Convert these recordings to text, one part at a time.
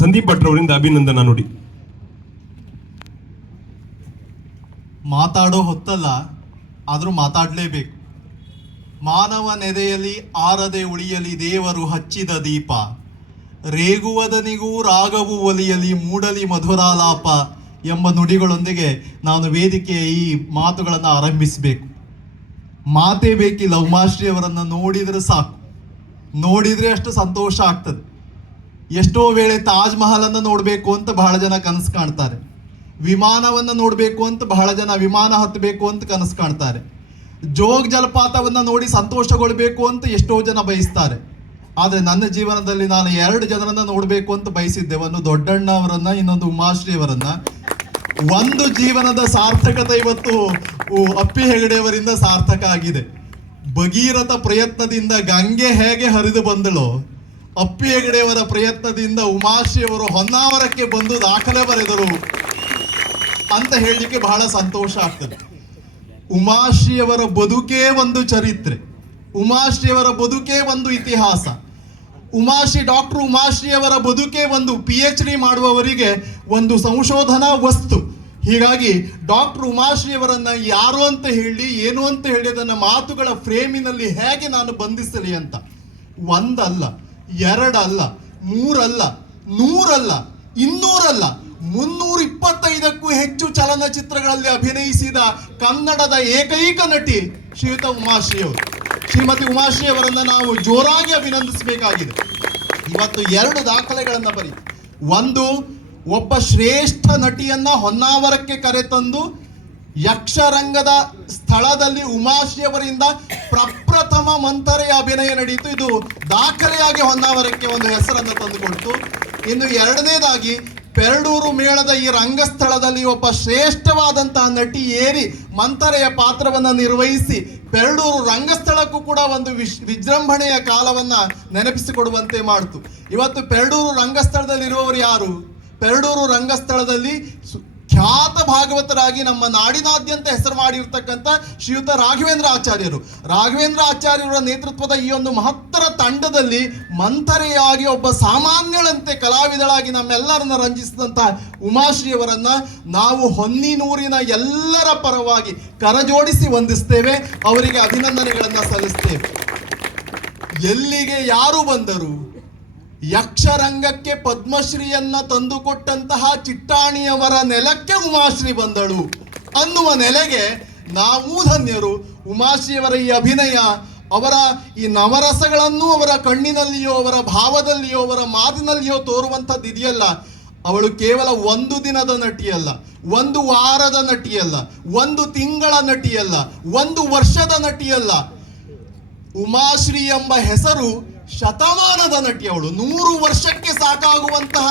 ಸಂದೀಪ್ ಭಟ್ರವರಿಂದ ಅಭಿನಂದನಾ ನುಡಿ. ಮಾತಾಡೋ ಹೊತ್ತಲ್ಲ, ಆದರೂ ಮಾತಾಡಲೇಬೇಕು. ಮಾನವ ನೆದೆಯಲ್ಲಿ ಆರದೆ ಉಳಿಯಲಿ ದೇವರು ಹಚ್ಚಿದ ದೀಪ, ರೇಗುವದನಿಗೂ ರಾಗವು ಒಲಿಯಲಿ ಮೂಡಲಿ ಮಧುರಾಲಾಪ ಎಂಬ ನುಡಿಗಳೊಂದಿಗೆ ನಾನು ವೇದಿಕೆಯ ಈ ಮಾತುಗಳನ್ನು ಆರಂಭಿಸಬೇಕು. ಮಾತೇ ಬೇಕಿಲ್ಲ, ಉಮಾಶ್ರೀ ಅವರನ್ನು ನೋಡಿದರೆ ಸಾಕು, ನೋಡಿದರೆ ಅಷ್ಟು ಸಂತೋಷ ಆಗ್ತದೆ. ಎಷ್ಟೋ ವೇಳೆ ತಾಜ್ ಮಹಲನ್ನು ನೋಡಬೇಕು ಅಂತ ಬಹಳ ಜನ ಕನಸು ಕಾಣ್ತಾರೆ, ವಿಮಾನವನ್ನು ನೋಡಬೇಕು ಅಂತ ಬಹಳ ಜನ ವಿಮಾನ ಹತ್ತಬೇಕು ಅಂತ ಕನಸು ಕಾಣ್ತಾರೆ, ಜೋಗ್ ಜಲಪಾತವನ್ನು ನೋಡಿ ಸಂತೋಷಗೊಳ್ಬೇಕು ಅಂತ ಎಷ್ಟೋ ಜನ ಬಯಸ್ತಾರೆ. ಆದರೆ ನನ್ನ ಜೀವನದಲ್ಲಿ ನಾನು 2 ಜನರನ್ನ ನೋಡಬೇಕು ಅಂತ ಬಯಸಿದ್ದೆ, ಒಂದು ದೊಡ್ಡಣ್ಣ ಅವರನ್ನ, ಇನ್ನೊಂದು ಉಮಾಶ್ರೀ ಅವರನ್ನ. ಒಂದು ಜೀವನದ ಸಾರ್ಥಕತೆ ಇವತ್ತು ಅಪ್ಪಿ ಹೆಗಡೆಯವರಿಂದ ಸಾರ್ಥಕ ಆಗಿದೆ. ಭಗೀರಥ ಪ್ರಯತ್ನದಿಂದ ಗಂಗೆ ಹೇಗೆ ಹರಿದು ಬಂದಳೋ, ಅಪ್ಪಿ ಹೆಗಡೆಯವರ ಪ್ರಯತ್ನದಿಂದ ಉಮಾಶ್ರೀ ಅವರು ಹೊನ್ನಾವರಕ್ಕೆ ಬಂದು ದಾಖಲೆ ಬರೆದರು ಅಂತ ಹೇಳಲಿಕ್ಕೆ ಬಹಳ ಸಂತೋಷ ಆಗ್ತದೆ. ಉಮಾಶ್ರೀಯವರ ಬದುಕೇ ಒಂದು ಚರಿತ್ರೆ, ಉಮಾಶ್ರೀಯವರ ಬದುಕೇ ಒಂದು ಇತಿಹಾಸ. ಡಾಕ್ಟರ್ ಉಮಾಶ್ರೀಯವರ ಬದುಕೇ ಒಂದು PhD ಮಾಡುವವರಿಗೆ ಒಂದು ಸಂಶೋಧನಾ ವಸ್ತು. ಹೀಗಾಗಿ ಡಾಕ್ಟರ್ ಉಮಾಶ್ರೀಯವರನ್ನ ಯಾರು ಅಂತ ಹೇಳಿ, ಏನು ಅಂತ ಹೇಳಿ ಅದನ್ನ ಮಾತುಗಳ ಫ್ರೇಮಿನಲ್ಲಿ ಹೇಗೆ ನಾನು ಬಂಧಿಸಲಿ ಅಂತ. 1 ಅಲ್ಲ, 2 ಅಲ್ಲ, 3 ಅಲ್ಲ, 100 ಅಲ್ಲ, 200 ಅಲ್ಲ, 325ಕ್ಕೂ ಹೆಚ್ಚು ಚಲನಚಿತ್ರಗಳಲ್ಲಿ ಅಭಿನಯಿಸಿದ ಕನ್ನಡದ ಏಕೈಕ ನಟಿ ಶ್ರೀಮತಿ ಉಮಾಶ್ರೀ ಅವರನ್ನ ನಾವು ಜೋರಾಗಿ ಅಭಿನಂದಿಸಬೇಕಾಗಿದೆ. ಇವತ್ತು 2 ದಾಖಲೆಗಳನ್ನ ಬರೀ. ಒಂದು, ಒಬ್ಬ ಶ್ರೇಷ್ಠ ನಟಿಯನ್ನ ಹೊನ್ನಾವರಕ್ಕೆ ಕರೆತಂದು ಯಕ್ಷರಂಗದ ಸ್ಥಳದಲ್ಲಿ ಉಮಾಶ್ರೀ ಅವರಿಂದ ಪ್ರಪ್ರಥಮ ಮಂಥರೆಯ ಅಭಿನಯ ನಡೆಯಿತು. ಇದು ದಾಖಲೆಯಾಗಿ ಹೊನ್ನಾವರಕ್ಕೆ ಒಂದು ಹೆಸರನ್ನು ತಂದುಕೊಡ್ತು. ಇನ್ನು 2ನೇದಾಗಿ, ಪೆರಡೂರು ಮೇಳದ ಈ ರಂಗಸ್ಥಳದಲ್ಲಿ ಒಬ್ಬ ಶ್ರೇಷ್ಠವಾದಂತಹ ನಟಿ ಏರಿ ಮಂಥರೆಯ ಪಾತ್ರವನ್ನು ನಿರ್ವಹಿಸಿ ಪೆರಡೂರು ರಂಗಸ್ಥಳಕ್ಕೂ ಕೂಡ ಒಂದು ವಿಜೃಂಭಣೆಯ ಕಾಲವನ್ನ ನೆನಪಿಸಿಕೊಡುವಂತೆ ಮಾಡ್ತು. ಇವತ್ತು ಪೆರಡೂರು ರಂಗಸ್ಥಳದಲ್ಲಿರುವವರು ಯಾರು? ಪೆರಡೂರು ರಂಗಸ್ಥಳದಲ್ಲಿ ಖ್ಯಾತ ಭಾಗವತರಾಗಿ ನಮ್ಮ ನಾಡಿನಾದ್ಯಂತ ಹೆಸರು ಮಾಡಿರ್ತಕ್ಕಂಥ ಶ್ರೀಯುತ ರಾಘವೇಂದ್ರ ಆಚಾರ್ಯರ ನೇತೃತ್ವದ ಈ ಒಂದು ಮಹತ್ತರ ತಂಡದಲ್ಲಿ ಮಂಥರೆಯಾಗಿ ಒಬ್ಬ ಸಾಮಾನ್ಯಳಂತೆ ಕಲಾವಿದಳಾಗಿ ನಮ್ಮೆಲ್ಲರನ್ನ ರಂಜಿಸಿದಂಥ ಉಮಾಶ್ರೀಯವರನ್ನ ನಾವು ಹೊನ್ನಿನೂರಿನ ಎಲ್ಲರ ಪರವಾಗಿ ಕರಜೋಡಿಸಿ ವಂದಿಸ್ತೇವೆ, ಅವರಿಗೆ ಅಭಿನಂದನೆಗಳನ್ನು ಸಲ್ಲಿಸ್ತೇವೆ. ಎಲ್ಲಿಗೆ ಯಾರು ಬಂದರು? ಯಕ್ಷರಂಗಕ್ಕೆ ಪದ್ಮಶ್ರೀಯನ್ನ ತಂದುಕೊಟ್ಟಂತಹ ಚಿಟ್ಟಾಣಿಯವರ ನೆಲಕ್ಕೆ ಉಮಾಶ್ರೀ ಬಂದಳು ಅನ್ನುವ ನೆಲೆಗೆ ನಾವು ಧನ್ಯರು. ಉಮಾಶ್ರೀಯವರ ಈ ಅಭಿನಯ, ಅವರ ಈ ನವರಸಗಳನ್ನು ಅವರ ಕಣ್ಣಿನಲ್ಲಿಯೋ, ಅವರ ಭಾವದಲ್ಲಿಯೋ, ಅವರ ಮಾತಿನಲ್ಲಿಯೋ ತೋರುವಂಥದ್ದು ಇದೆಯಲ್ಲ, ಅವಳು ಕೇವಲ 1 ದಿನದ ನಟಿಯಲ್ಲ, 1 ವಾರದ ನಟಿಯಲ್ಲ, 1 ತಿಂಗಳ ನಟಿಯಲ್ಲ, 1 ವರ್ಷದ ನಟಿಯಲ್ಲ. ಉಮಾಶ್ರೀ ಎಂಬ ಹೆಸರು ಶತಮಾನದ ನಟಿ. ಅವಳು 100 ವರ್ಷಕ್ಕೆ ಸಾಕಾಗುವಂತಹ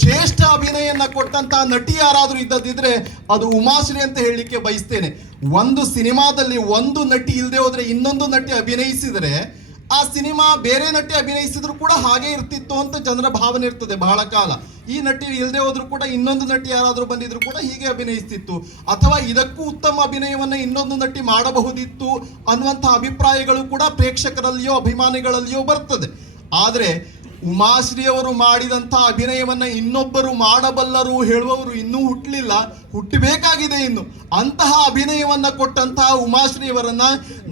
ಶ್ರೇಷ್ಠ ಅಭಿನಯನ ಕೊಟ್ಟಂತಹ ನಟಿ ಯಾರಾದರೂ ಇದ್ದದಿದ್ರೆ ಅದು ಉಮಾಶ್ರೀ ಅಂತ ಹೇಳಲಿಕ್ಕೆ ಬಯಸ್ತೇನೆ. ಒಂದು ಸಿನಿಮಾದಲ್ಲಿ 1 ನಟಿ ಇಲ್ಲದೆ ಹೋದ್ರೆ ಇನ್ನೊಂದು ನಟಿ ಅಭಿನಯಿಸಿದರೆ ಆ ಸಿನಿಮಾ ಬೇರೆ ನಟಿ ಅಭಿನಯಿಸಿದ್ರು ಕೂಡ ಹಾಗೆ ಇರ್ತಿತ್ತು ಅಂತ ಜನರ ಭಾವನೆ ಇರ್ತದೆ ಬಹಳ ಕಾಲ. ಈ ನಟಿ ಇಲ್ಲದೆ ಹೋದ್ರು ಕೂಡ ಇನ್ನೊಂದು ನಟಿ ಯಾರಾದರೂ ಬಂದಿದ್ರು ಕೂಡ ಹೀಗೆ ಅಭಿನಯಿಸ್ತಿತ್ತು, ಅಥವಾ ಇದಕ್ಕೂ ಉತ್ತಮ ಅಭಿನಯವನ್ನು ಇನ್ನೊಂದು ನಟಿ ಮಾಡಬಹುದಿತ್ತು ಅನ್ನುವಂಥ ಅಭಿಪ್ರಾಯಗಳು ಕೂಡ ಪ್ರೇಕ್ಷಕರಲ್ಲಿಯೋ ಅಭಿಮಾನಿಗಳಲ್ಲಿಯೋ ಬರ್ತದೆ. ಆದರೆ ಉಮಾಶ್ರೀ ಅವರು ಮಾಡಿದಂಥ ಅಭಿನಯವನ್ನ ಇನ್ನೊಬ್ಬರು ಮಾಡಬಲ್ಲರು ಹೇಳುವವರು ಇನ್ನೂ ಹುಟ್ಟಲಿಲ್ಲ, ಹುಟ್ಟಬೇಕಾಗಿದೆ ಇನ್ನು. ಅಂತಹ ಅಭಿನಯವನ್ನ ಕೊಟ್ಟಂತಹ ಉಮಾಶ್ರೀ ಅವರನ್ನ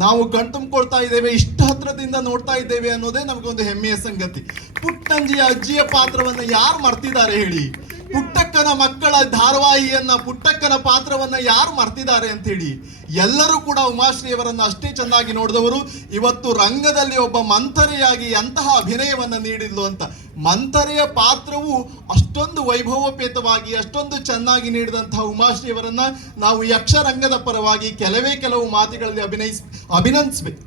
ನಾವು ಕಣ್ತುಂಬಿಕೊಳ್ತಾ ಇದ್ದೇವೆ, ಇಷ್ಟ ಹತ್ರದಿಂದ ನೋಡ್ತಾ ಇದ್ದೇವೆ ಅನ್ನೋದೇ ನಮಗೊಂದು ಹೆಮ್ಮೆಯ ಸಂಗತಿ. ಪುಟ್ಟಂಜಿಯ ಅಜ್ಜಿಯ ಪಾತ್ರವನ್ನ ಯಾರು ಮರ್ತಿದ್ದಾರೆ ಹೇಳಿ? ಪುಟ್ಟಕ್ಕನ ಮಕ್ಕಳ ಧಾರಾವಾಹಿಯನ್ನ, ಪುಟ್ಟಕ್ಕನ ಪಾತ್ರವನ್ನ ಯಾರು ಮರ್ತಿದ್ದಾರೆ ಅಂತ ಹೇಳಿ? ಎಲ್ಲರೂ ಕೂಡ ಉಮಾಶ್ರೀಯವರನ್ನ ಅಷ್ಟೇ ಚೆನ್ನಾಗಿ ನೋಡಿದವರು. ಇವತ್ತು ರಂಗದಲ್ಲಿ ಒಬ್ಬ ಮಂಥರೆಯಾಗಿ ಅಂತಹ ಅಭಿನಯವನ್ನ ನೀಡಿದ್ಲು ಅಂತ. ಮಂಥರೆಯ ಪಾತ್ರವು ಅಷ್ಟೊಂದು ವೈಭವಪೇತವಾಗಿ ಅಷ್ಟೊಂದು ಚೆನ್ನಾಗಿ ನೀಡಿದಂತಹ ಉಮಾಶ್ರೀಯವರನ್ನ ನಾವು ಯಕ್ಷರಂಗದ ಪರವಾಗಿ ಕೆಲವು ಮಾತುಗಳಲ್ಲಿ ಅಭಿನಂದಿಸಬೇಕು.